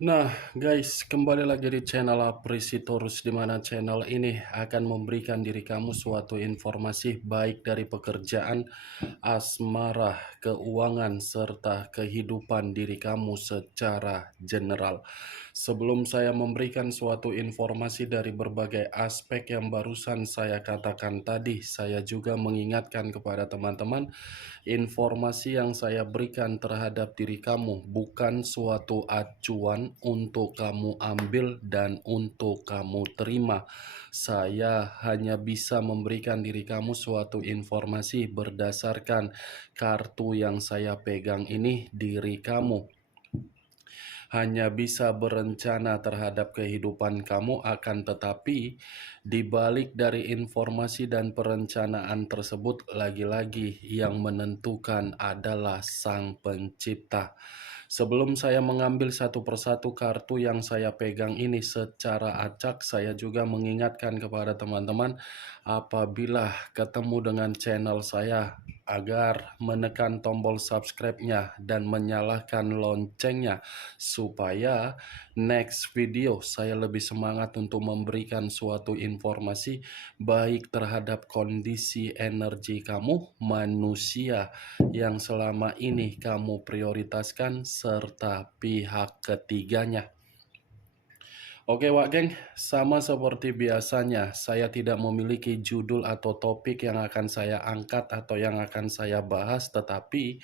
Nah, guys, kembali lagi di channel Apresitorus, di mana channel ini akan memberikan diri kamu suatu informasi baik dari pekerjaan, asmara, keuangan, serta kehidupan diri kamu secara general. Sebelum saya memberikan suatu informasi dari berbagai aspek yang barusan saya katakan tadi, saya juga mengingatkan kepada teman-teman, informasi yang saya berikan terhadap diri kamu bukan suatu acuan untuk kamu ambil dan untuk kamu terima. Saya hanya bisa memberikan diri kamu suatu informasi berdasarkan kartu yang saya pegang ini. Diri kamu hanya bisa berencana terhadap kehidupan kamu, akan tetapi di balik dari informasi dan perencanaan tersebut, lagi-lagi yang menentukan adalah Sang Pencipta. Sebelum saya mengambil satu persatu kartu yang saya pegang ini secara acak, saya juga mengingatkan kepada teman-teman, apabila ketemu dengan channel saya, agar menekan tombol subscribe-nya dan menyalakan loncengnya, supaya next video saya lebih semangat untuk memberikan suatu informasi baik terhadap kondisi energi kamu, manusia yang selama ini kamu prioritaskan, serta pihak ketiganya. Oke Wak Geng, sama seperti biasanya, saya tidak memiliki judul atau topik yang akan saya angkat atau yang akan saya bahas, tetapi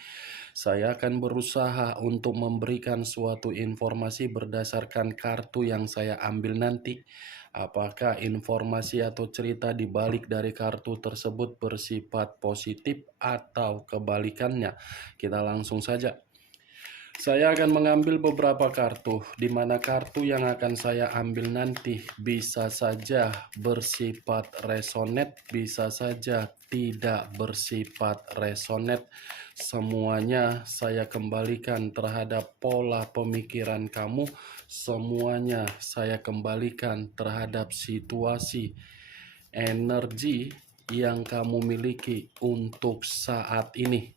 saya akan berusaha untuk memberikan suatu informasi berdasarkan kartu yang saya ambil nanti. Apakah informasi atau cerita di balik dari kartu tersebut bersifat positif atau kebalikannya? Kita langsung saja. Saya akan mengambil beberapa kartu, di mana kartu yang akan saya ambil nanti bisa saja bersifat resonate, bisa saja tidak bersifat resonate. Semuanya saya kembalikan terhadap pola pemikiran kamu, semuanya saya kembalikan terhadap situasi energi yang kamu miliki untuk saat ini.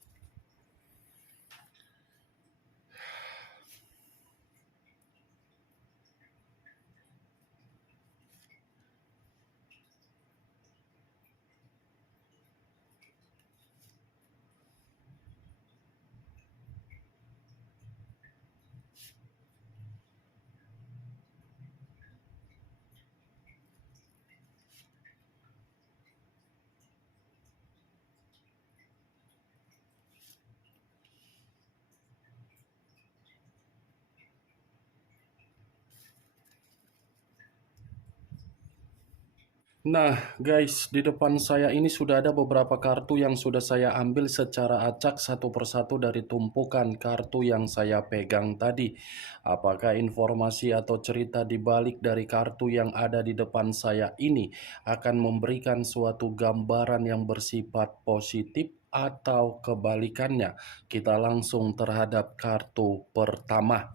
Nah guys, di depan saya ini sudah ada beberapa kartu yang sudah saya ambil secara acak satu persatu dari tumpukan kartu yang saya pegang tadi. Apakah informasi atau cerita di balik dari kartu yang ada di depan saya ini akan memberikan suatu gambaran yang bersifat positif atau kebalikannya? Kita langsung terhadap kartu pertama.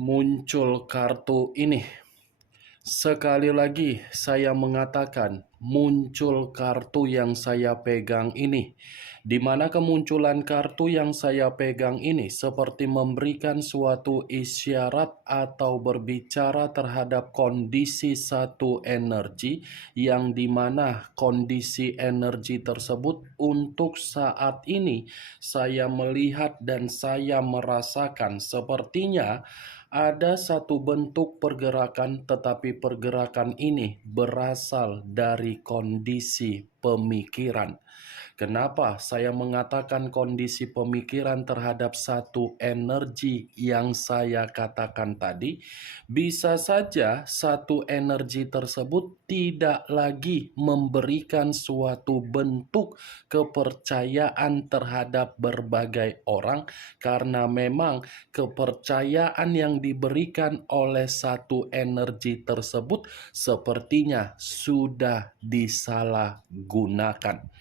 Muncul kartu ini. Sekali lagi saya mengatakan, muncul kartu yang saya pegang ini, di mana kemunculan kartu yang saya pegang ini seperti memberikan suatu isyarat atau berbicara terhadap kondisi satu energi, yang dimana kondisi energi tersebut untuk saat ini saya melihat dan saya merasakan sepertinya ada satu bentuk pergerakan, tetapi pergerakan ini berasal dari kondisi pemikiran. Kenapa saya mengatakan kondisi pemikiran terhadap satu energi yang saya katakan tadi? Bisa saja satu energi tersebut tidak lagi memberikan suatu bentuk kepercayaan terhadap berbagai orang, karena memang kepercayaan yang diberikan oleh satu energi tersebut sepertinya sudah disalahgunakan.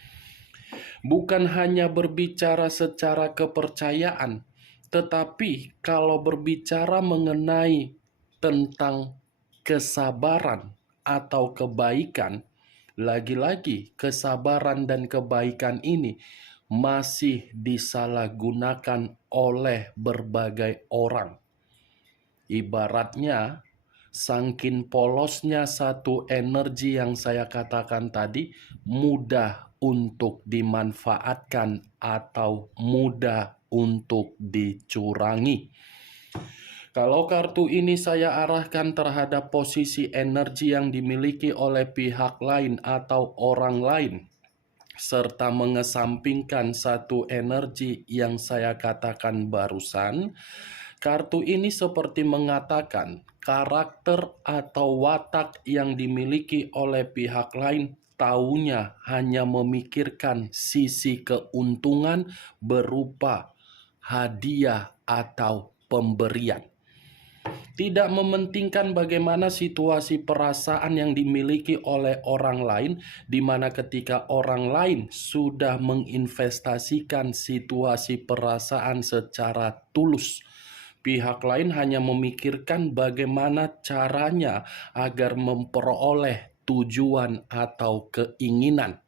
Bukan hanya berbicara secara kepercayaan, tetapi kalau berbicara mengenai tentang kesabaran atau kebaikan, lagi-lagi kesabaran dan kebaikan ini masih disalahgunakan oleh berbagai orang. Ibaratnya, saking polosnya satu energi yang saya katakan tadi, mudah untuk dimanfaatkan atau mudah untuk dicurangi. Kalau kartu ini saya arahkan terhadap posisi energi yang dimiliki oleh pihak lain atau orang lain, serta mengesampingkan satu energi yang saya katakan barusan, kartu ini seperti mengatakan karakter atau watak yang dimiliki oleh pihak lain taunya hanya memikirkan sisi keuntungan berupa hadiah atau pemberian. Tidak mementingkan bagaimana situasi perasaan yang dimiliki oleh orang lain, di mana ketika orang lain sudah menginvestasikan situasi perasaan secara tulus, pihak lain hanya memikirkan bagaimana caranya agar memperoleh tujuan atau keinginan.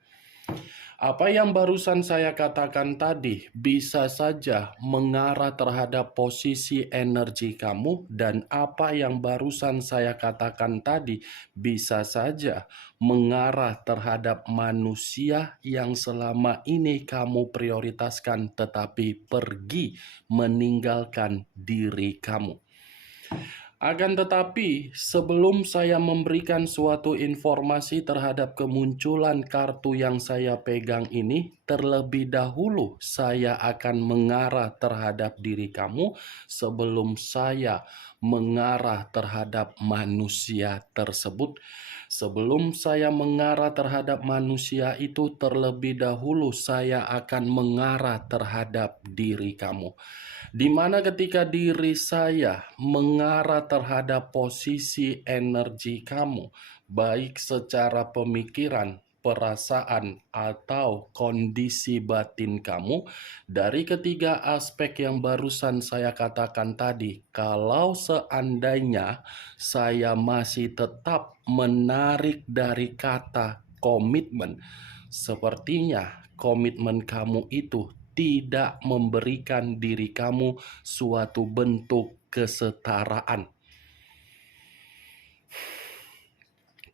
Apa yang barusan saya katakan tadi bisa saja mengarah terhadap posisi energi kamu, dan apa yang barusan saya katakan tadi bisa saja mengarah terhadap manusia yang selama ini kamu prioritaskan tetapi pergi meninggalkan diri kamu. Akan tetapi, sebelum saya memberikan suatu informasi terhadap kemunculan kartu yang saya pegang ini, terlebih dahulu saya akan mengarah terhadap diri kamu sebelum saya mengarah terhadap manusia tersebut. Sebelum saya mengarah terhadap manusia itu, terlebih dahulu saya akan mengarah terhadap diri kamu. Di mana ketika diri saya mengarah terhadap posisi energi kamu, baik secara pemikiran, perasaan, atau kondisi batin kamu, dari ketiga aspek yang barusan saya katakan tadi, kalau seandainya saya masih tetap menarik dari kata komitmen, sepertinya komitmen kamu itu tidak memberikan diri kamu suatu bentuk kesetaraan.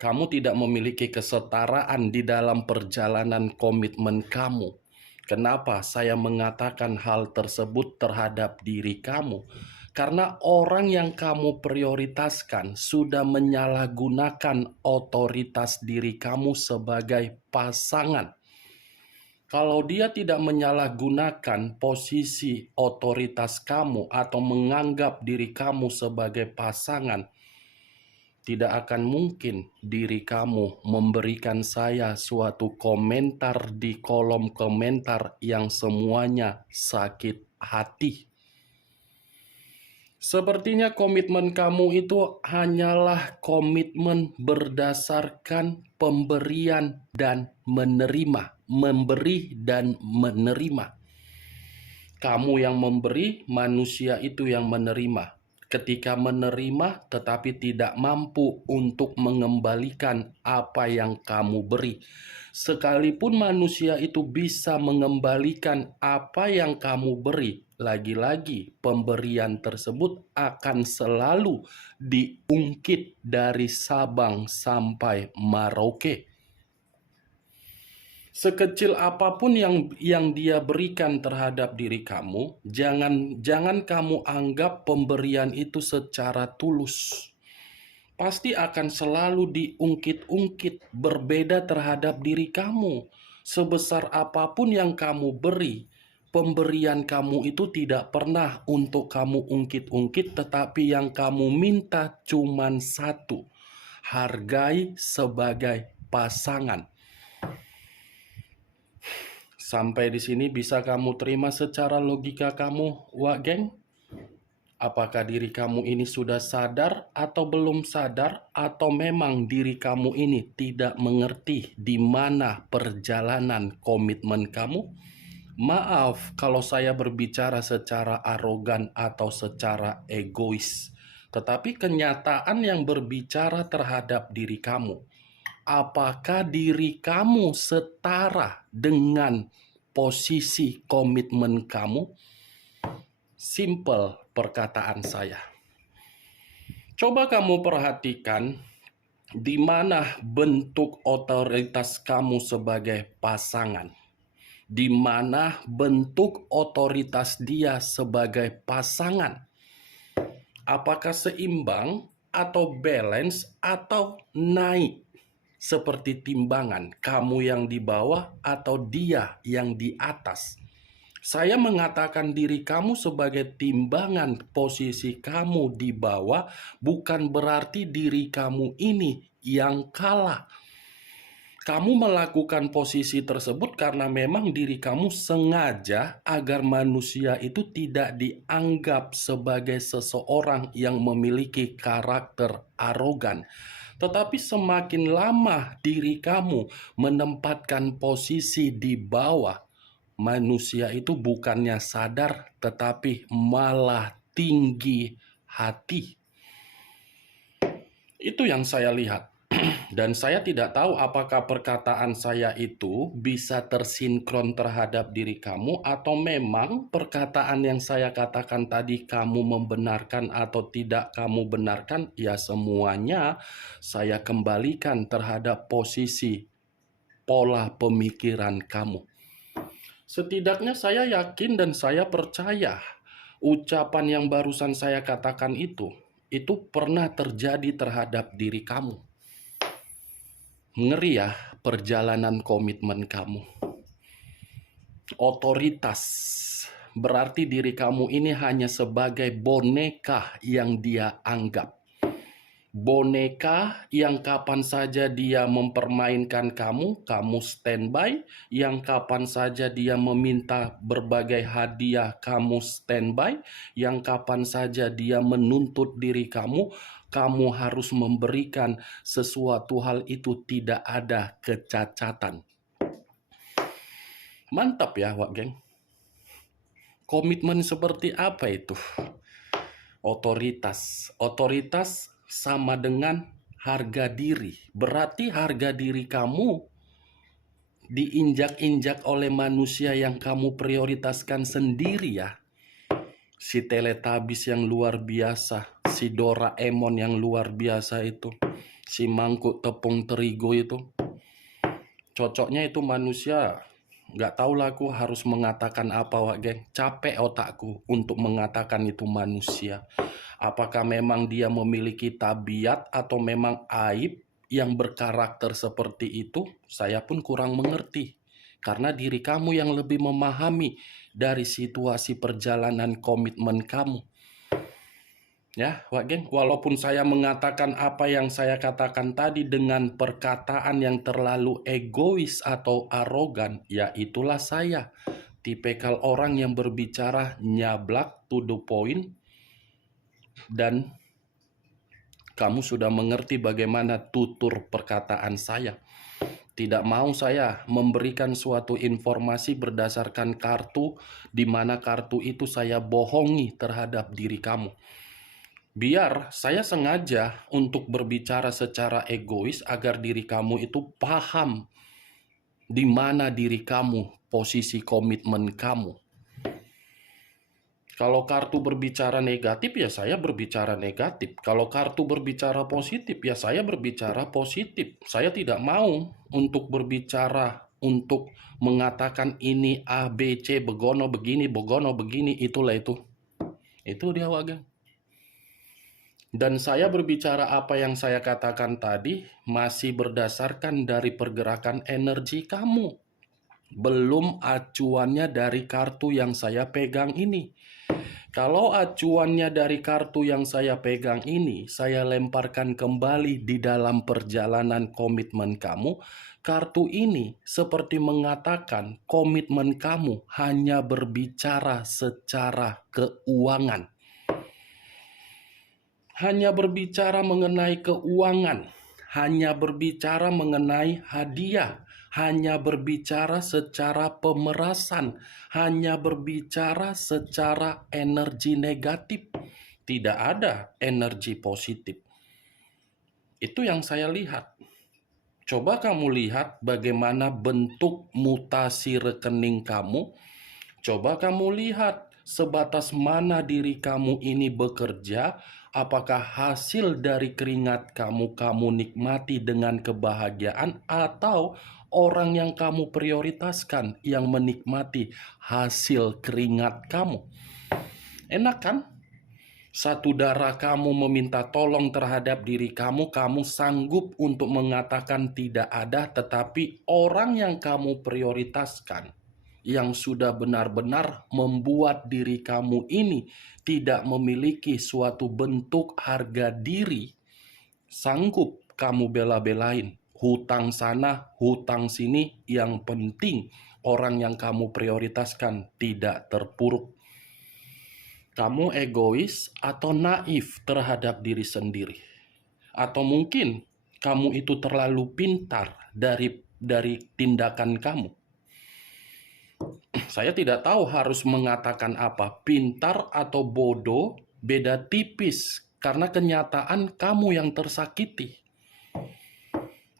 Kamu tidak memiliki kesetaraan di dalam perjalanan komitmen kamu. Kenapa saya mengatakan hal tersebut terhadap diri kamu? Karena orang yang kamu prioritaskan sudah menyalahgunakan otoritas diri kamu sebagai pasangan. Kalau dia tidak menyalahgunakan posisi otoritas kamu atau menganggap diri kamu sebagai pasangan, tidak akan mungkin diri kamu memberikan saya suatu komentar di kolom komentar yang semuanya sakit hati. Sepertinya komitmen kamu itu hanyalah komitmen berdasarkan pemberian dan menerima, memberi dan menerima. Kamu yang memberi, manusia itu yang menerima. Ketika menerima tetapi tidak mampu untuk mengembalikan apa yang kamu beri. Sekalipun manusia itu bisa mengembalikan apa yang kamu beri, lagi-lagi pemberian tersebut akan selalu diungkit dari Sabang sampai Merauke. Sekecil apapun yang dia berikan terhadap diri kamu, jangan kamu anggap pemberian itu secara tulus. Pasti akan selalu diungkit-ungkit, berbeda terhadap diri kamu. Sebesar apapun yang kamu beri, pemberian kamu itu tidak pernah untuk kamu ungkit-ungkit, tetapi yang kamu minta cuman satu: hargai sebagai pasangan. Sampai di sini bisa kamu terima secara logika kamu, Wak Geng? Apakah diri kamu ini sudah sadar atau belum sadar, atau memang diri kamu ini tidak mengerti di mana perjalanan komitmen kamu? Maaf kalau saya berbicara secara arogan atau secara egois, tetapi kenyataan yang berbicara terhadap diri kamu. Apakah diri kamu setara dengan posisi komitmen kamu? Simple perkataan saya. Coba kamu perhatikan di mana bentuk otoritas kamu sebagai pasangan. Di mana bentuk otoritas dia sebagai pasangan. Apakah seimbang atau balance atau naik? Seperti timbangan, kamu yang di bawah atau dia yang di atas. Saya mengatakan diri kamu sebagai timbangan, posisi kamu di bawah, bukan berarti diri kamu ini yang kalah. Kamu melakukan posisi tersebut karena memang diri kamu sengaja agar manusia itu tidak dianggap sebagai seseorang yang memiliki karakter arogan. Tetapi semakin lama diri kamu menempatkan posisi di bawah, manusia itu bukannya sadar tetapi malah tinggi hati. Itu yang saya lihat. Dan saya tidak tahu apakah perkataan saya itu bisa tersinkron terhadap diri kamu atau memang perkataan yang saya katakan tadi kamu membenarkan atau tidak kamu benarkan, ya semuanya saya kembalikan terhadap posisi pola pemikiran kamu. Setidaknya saya yakin dan saya percaya ucapan yang barusan saya katakan itu pernah terjadi terhadap diri kamu. Ngeri ya perjalanan komitmen kamu. Otoritas berarti diri kamu ini hanya sebagai boneka yang dia anggap. Boneka yang kapan saja dia mempermainkan kamu, kamu standby. Yang kapan saja dia meminta berbagai hadiah, kamu standby. Yang kapan saja dia menuntut diri kamu, kamu harus memberikan sesuatu hal itu, tidak ada kecacatan. Mantap ya, Wak Geng. Komitmen seperti apa itu? Otoritas. Otoritas sama dengan harga diri. Berarti harga diri kamu diinjak-injak oleh manusia yang kamu prioritaskan sendiri ya. Si Teletubbies yang luar biasa, si Doraemon yang luar biasa itu, si mangkuk tepung terigu itu. Cocoknya itu manusia, nggak tahu lah aku harus mengatakan apa, Wak Geng. Capek otakku untuk mengatakan itu manusia. Apakah memang dia memiliki tabiat atau memang aib yang berkarakter seperti itu? Saya pun kurang mengerti. Karena diri kamu yang lebih memahami dari situasi perjalanan komitmen kamu. Ya, Wak Geng, walaupun saya mengatakan apa yang saya katakan tadi dengan perkataan yang terlalu egois atau arogan, ya itulah saya. Tipikal orang yang berbicara nyablak to the point. Dan kamu sudah mengerti bagaimana tutur perkataan saya. Tidak mau saya memberikan suatu informasi berdasarkan kartu, di mana kartu itu saya bohongi terhadap diri kamu. Biar saya sengaja untuk berbicara secara egois agar diri kamu itu paham di mana diri kamu, posisi komitmen kamu. Kalau kartu berbicara negatif, ya saya berbicara negatif. Kalau kartu berbicara positif, ya saya berbicara positif. Saya tidak mau untuk berbicara, untuk mengatakan ini A, B, C, begono begini, itulah itu. Itu dia, Waga. Dan saya berbicara apa yang saya katakan tadi masih berdasarkan dari pergerakan energi kamu. Belum acuannya dari kartu yang saya pegang ini. Kalau acuannya dari kartu yang saya pegang ini, saya lemparkan kembali di dalam perjalanan komitmen kamu. Kartu ini seperti mengatakan komitmen kamu hanya berbicara secara keuangan. Hanya berbicara mengenai keuangan, hanya berbicara mengenai hadiah, hanya berbicara secara pemerasan, hanya berbicara secara energi negatif. Tidak ada energi positif. Itu yang saya lihat. Coba kamu lihat bagaimana bentuk mutasi rekening kamu. Coba kamu lihat sebatas mana diri kamu ini bekerja. Apakah hasil dari keringat kamu nikmati dengan kebahagiaan, atau orang yang kamu prioritaskan yang menikmati hasil keringat kamu? Enak kan? Saudara kamu meminta tolong terhadap diri kamu, kamu sanggup untuk mengatakan tidak ada, tetapi orang yang kamu prioritaskan, yang sudah benar-benar membuat diri kamu ini tidak memiliki suatu bentuk harga diri, sanggup kamu bela-belain. Hutang sana, hutang sini, yang penting orang yang kamu prioritaskan tidak terpuruk. Kamu egois atau naif terhadap diri sendiri? Atau mungkin kamu itu terlalu pintar dari tindakan kamu? Saya tidak tahu harus mengatakan apa, pintar atau bodoh, beda tipis, karena kenyataan kamu yang tersakiti.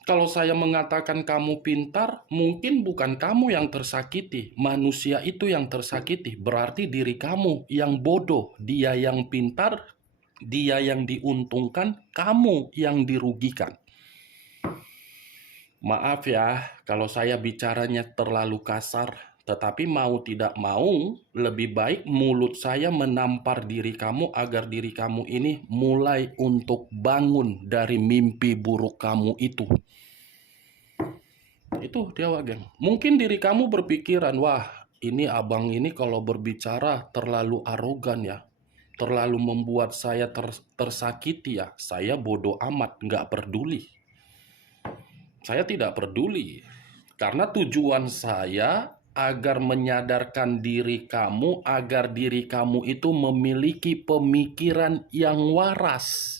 Kalau saya mengatakan kamu pintar, mungkin bukan kamu yang tersakiti, manusia itu yang tersakiti. Berarti diri kamu yang bodoh, dia yang pintar, dia yang diuntungkan, kamu yang dirugikan. Maaf ya, kalau saya bicaranya terlalu kasar, tetapi mau tidak mau, lebih baik mulut saya menampar diri kamu agar diri kamu ini mulai untuk bangun dari mimpi buruk kamu itu. Itu dia, geng. Mungkin diri kamu berpikiran, wah, ini abang ini kalau berbicara terlalu arogan ya. Terlalu membuat saya tersakiti ya. Saya bodoh amat, nggak peduli. Saya tidak peduli. Karena tujuan saya agar menyadarkan diri kamu, agar diri kamu itu memiliki pemikiran yang waras.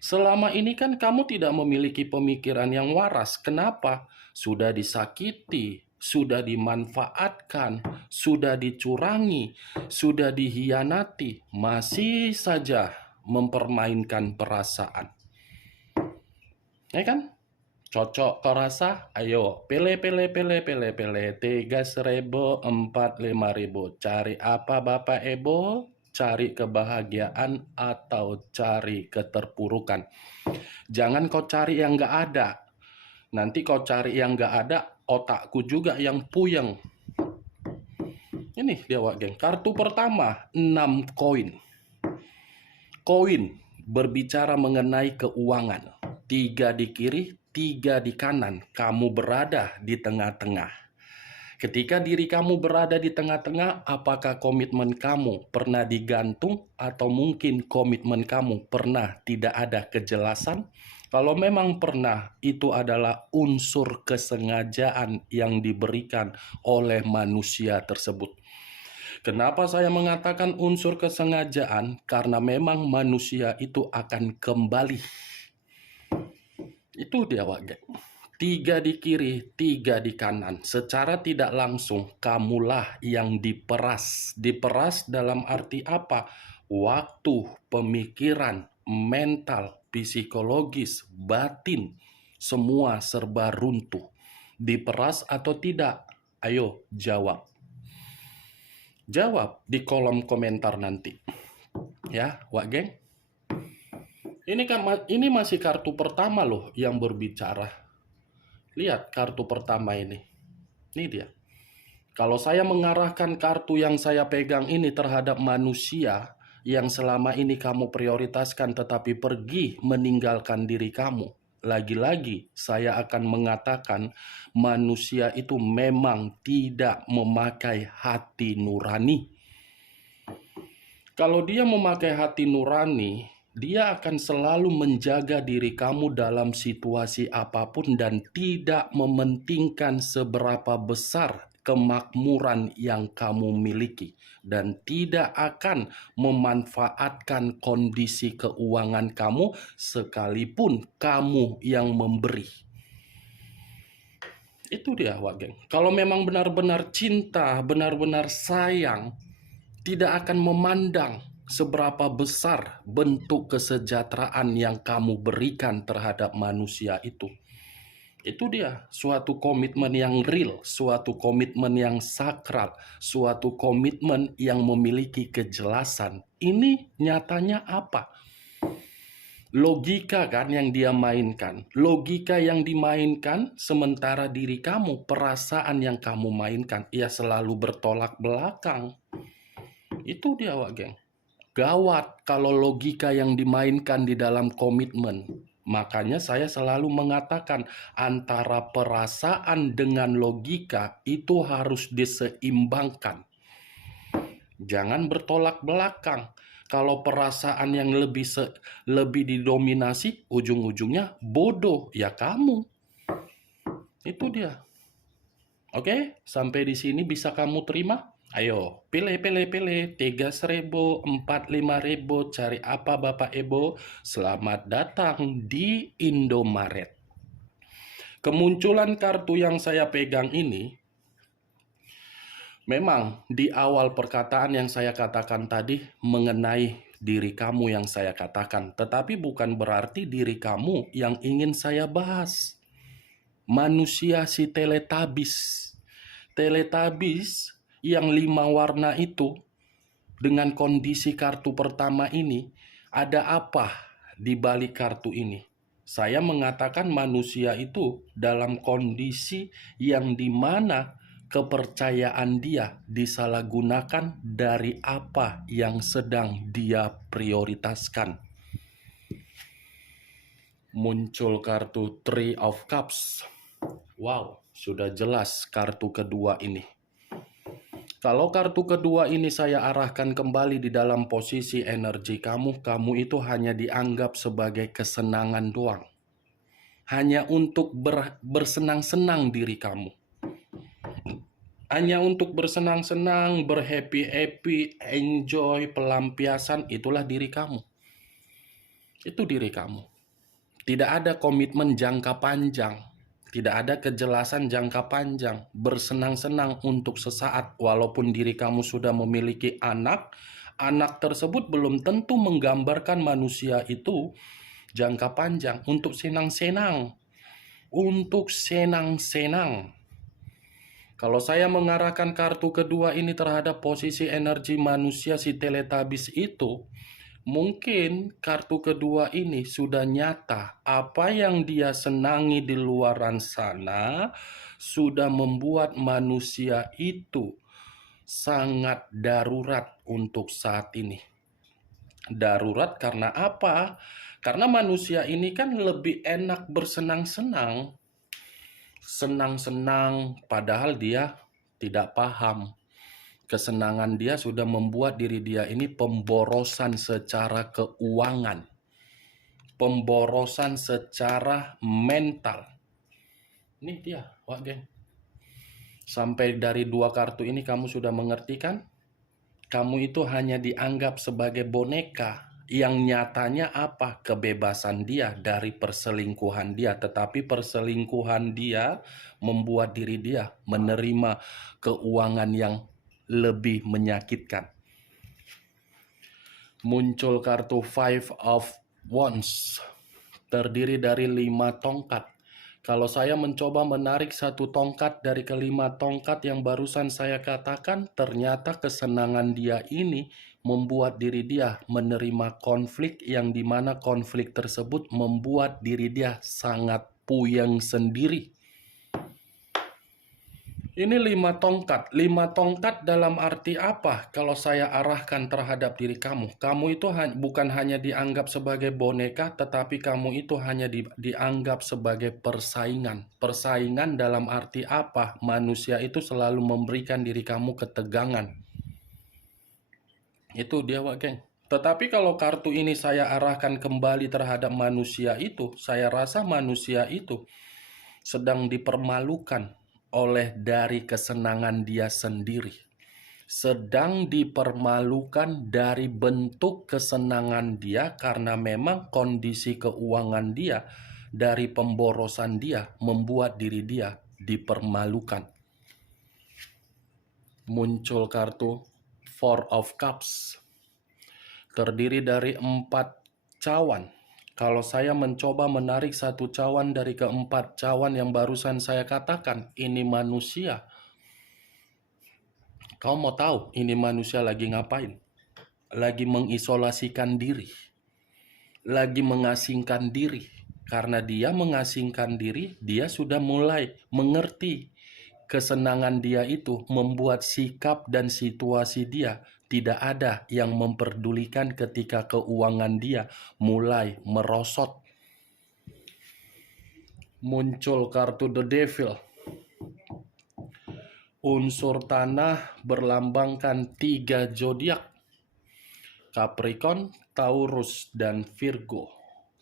Selama ini kan kamu tidak memiliki pemikiran yang waras. Kenapa? Sudah disakiti, sudah dimanfaatkan, sudah dicurangi, sudah dihianati, masih saja mempermainkan perasaan. Ya kan? Cocok kau rasa? Ayo, pele 3.000, 4.000, 5.000. Cari apa Bapak Ebo? Cari kebahagiaan atau cari keterpurukan? Jangan kau cari yang gak ada. Nanti kau cari yang gak ada, otakku juga yang puyeng. Ini dia, geng. Kartu pertama, 6 koin. Koin berbicara mengenai keuangan. 3 di kiri, 3 di kanan. Kamu berada di tengah-tengah. Ketika diri kamu berada di tengah-tengah, apakah komitmen kamu pernah digantung, atau mungkin komitmen kamu pernah tidak ada kejelasan? Kalau memang pernah, itu adalah unsur kesengajaan yang diberikan oleh manusia tersebut. Kenapa saya mengatakan unsur kesengajaan? Karena memang manusia itu akan kembali. Itu dia, geng. 3 di kiri, 3 di kanan. Secara tidak langsung, kamulah yang diperas. Diperas dalam arti apa? Waktu, pemikiran, mental, psikologis, batin, semua serba runtuh. Diperas atau tidak? Ayo jawab. Jawab di kolom komentar nanti. Ya, geng. Ini masih kartu pertama loh yang berbicara. Lihat kartu pertama ini. Ini dia. Kalau saya mengarahkan kartu yang saya pegang ini terhadap manusia yang selama ini kamu prioritaskan tetapi pergi meninggalkan diri kamu, lagi-lagi saya akan mengatakan manusia itu memang tidak memakai hati nurani. Kalau dia memakai hati nurani, dia akan selalu menjaga diri kamu dalam situasi apapun dan tidak mementingkan seberapa besar kemakmuran yang kamu miliki, dan tidak akan memanfaatkan kondisi keuangan kamu sekalipun kamu yang memberi. Itu dia, geng. Kalau memang benar-benar cinta, benar-benar sayang, tidak akan memandang seberapa besar bentuk kesejahteraan yang kamu berikan terhadap manusia itu. Itu dia, suatu komitmen yang real, suatu komitmen yang sakral, suatu komitmen yang memiliki kejelasan. Ini nyatanya apa? Logika kan yang dia mainkan. Logika yang dimainkan sementara diri kamu, perasaan yang kamu mainkan, ia selalu bertolak belakang. Itu dia, Wak Geng. Gawat kalau logika yang dimainkan di dalam komitmen. Makanya saya selalu mengatakan antara perasaan dengan logika itu harus diseimbangkan. Jangan bertolak belakang. Kalau perasaan yang lebih didominasi, ujung-ujungnya bodoh ya kamu. Itu dia. Oke, sampai di sini bisa kamu terima? Ayo, pilih, 3.000, 4.000, cari apa Bapak Ibu? Selamat datang di Indomaret. Kemunculan kartu yang saya pegang ini, memang di awal perkataan yang saya katakan tadi mengenai diri kamu yang saya katakan, tetapi bukan berarti diri kamu yang ingin saya bahas. Manusia si Teletubbies. Teletubbies yang 5 warna itu, dengan kondisi kartu pertama ini, ada apa di balik kartu ini? Saya mengatakan manusia itu dalam kondisi yang dimana kepercayaan dia disalahgunakan dari apa yang sedang dia prioritaskan. Muncul kartu Three of Cups. Wow, sudah jelas kartu kedua ini. Kalau kartu kedua ini saya arahkan kembali di dalam posisi energi kamu, kamu itu hanya dianggap sebagai kesenangan doang. Hanya untuk bersenang-senang diri kamu. Hanya untuk bersenang-senang, berhappy-happy, enjoy, pelampiasan, itulah diri kamu. Itu diri kamu. Tidak ada komitmen jangka panjang. Tidak ada kejelasan jangka panjang. Bersenang-senang untuk sesaat. Walaupun diri kamu sudah memiliki anak, anak tersebut belum tentu menggambarkan manusia itu jangka panjang. Untuk senang-senang. Untuk senang-senang. Kalau saya mengarahkan kartu kedua ini terhadap posisi energi manusia si Teletubbies itu, mungkin kartu kedua ini sudah nyata. Apa yang dia senangi di luaran sana sudah membuat manusia itu sangat darurat untuk saat ini. Darurat karena apa? Karena manusia ini kan lebih enak bersenang-senang. Senang-senang padahal dia tidak paham. Kesenangan dia sudah membuat diri dia ini pemborosan secara keuangan. Pemborosan secara mental. Ini dia, Wak Geng. Sampai dari 2 kartu ini kamu sudah mengerti kan? Kamu itu hanya dianggap sebagai boneka. Yang nyatanya apa? Kebebasan dia dari perselingkuhan dia. Tetapi perselingkuhan dia membuat diri dia menerima keuangan yang lebih menyakitkan. Muncul kartu Five of Wands, terdiri dari 5 tongkat. Kalau saya mencoba menarik 1 tongkat dari ke-5 tongkat yang barusan saya katakan, ternyata kesenangan dia ini membuat diri dia menerima konflik yang dimana konflik tersebut membuat diri dia sangat puyeng sendiri. Ini 5 tongkat. 5 tongkat dalam arti apa? Kalau saya arahkan terhadap diri kamu, kamu itu bukan hanya dianggap sebagai boneka, tetapi kamu itu hanya dianggap sebagai persaingan. Persaingan dalam arti apa? Manusia itu selalu memberikan diri kamu ketegangan. Itu dia, Wak Geng. Tetapi kalau kartu ini saya arahkan kembali terhadap manusia itu, saya rasa manusia itu sedang dipermalukan oleh dari kesenangan dia sendiri. Sedang dipermalukan dari bentuk kesenangan dia karena memang kondisi keuangan dia dari pemborosan dia membuat diri dia dipermalukan. Muncul kartu Four of Cups. Terdiri dari 4 cawan. Kalau saya mencoba menarik satu cawan dari keempat cawan yang barusan saya katakan, ini manusia. Kau mau tahu ini manusia lagi ngapain? Lagi mengisolasikan diri. Lagi mengasingkan diri. Karena dia mengasingkan diri, dia sudah mulai mengerti kesenangan dia itu membuat sikap dan situasi dia tidak ada yang memperdulikan ketika keuangan dia mulai merosot. Muncul kartu The Devil. Unsur tanah berlambangkan 3 zodiak: Capricorn, Taurus, dan Virgo.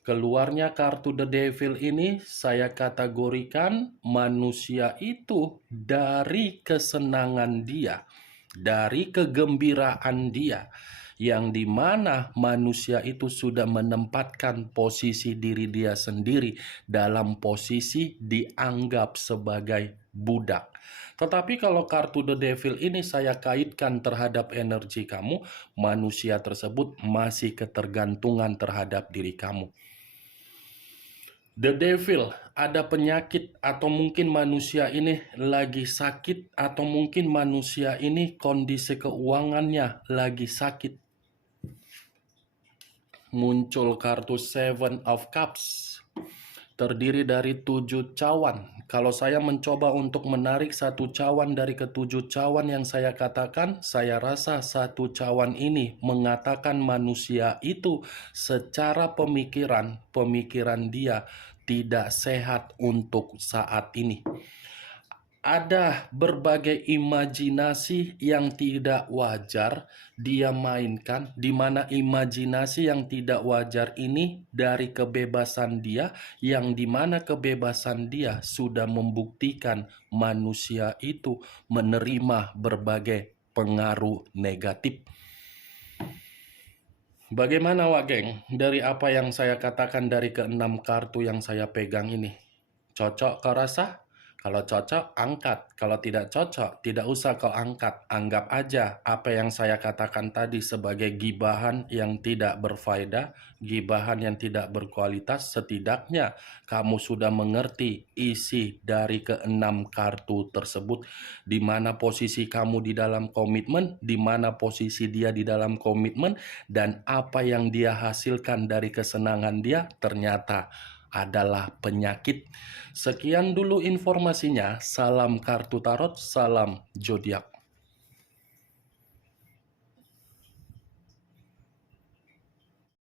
Keluarnya kartu The Devil ini saya kategorikan manusia itu dari kesenangan dia, dari kegembiraan dia, yang dimana manusia itu sudah menempatkan posisi diri dia sendiri dalam posisi dianggap sebagai budak. Tetapi kalau kartu The Devil ini saya kaitkan terhadap energi kamu, manusia tersebut masih ketergantungan terhadap diri kamu. The Devil, ada penyakit, atau mungkin manusia ini lagi sakit, atau mungkin manusia ini kondisi keuangannya lagi sakit. Muncul kartu Seven of Cups, terdiri dari 7 cawan. Kalau saya mencoba untuk menarik satu cawan dari ke-7 cawan yang saya katakan, saya rasa satu cawan ini mengatakan manusia itu secara pemikiran dia tidak sehat untuk saat ini. Ada berbagai imajinasi yang tidak wajar dia mainkan, di mana imajinasi yang tidak wajar ini dari kebebasan dia, yang di mana kebebasan dia sudah membuktikan manusia itu menerima berbagai pengaruh negatif. Bagaimana Wak Geng dari apa yang saya katakan dari ke-6 kartu yang saya pegang ini? Cocok kau rasa? Kalau cocok, angkat. Kalau tidak cocok, tidak usah kau angkat. Anggap aja apa yang saya katakan tadi sebagai gibahan yang tidak berfaedah, gibahan yang tidak berkualitas. Setidaknya kamu sudah mengerti isi dari ke-6 kartu tersebut. Di mana posisi kamu di dalam komitmen, di mana posisi dia di dalam komitmen, dan apa yang dia hasilkan dari kesenangan dia ternyata adalah penyakit. Sekian dulu informasinya. Salam kartu tarot, salam zodiak.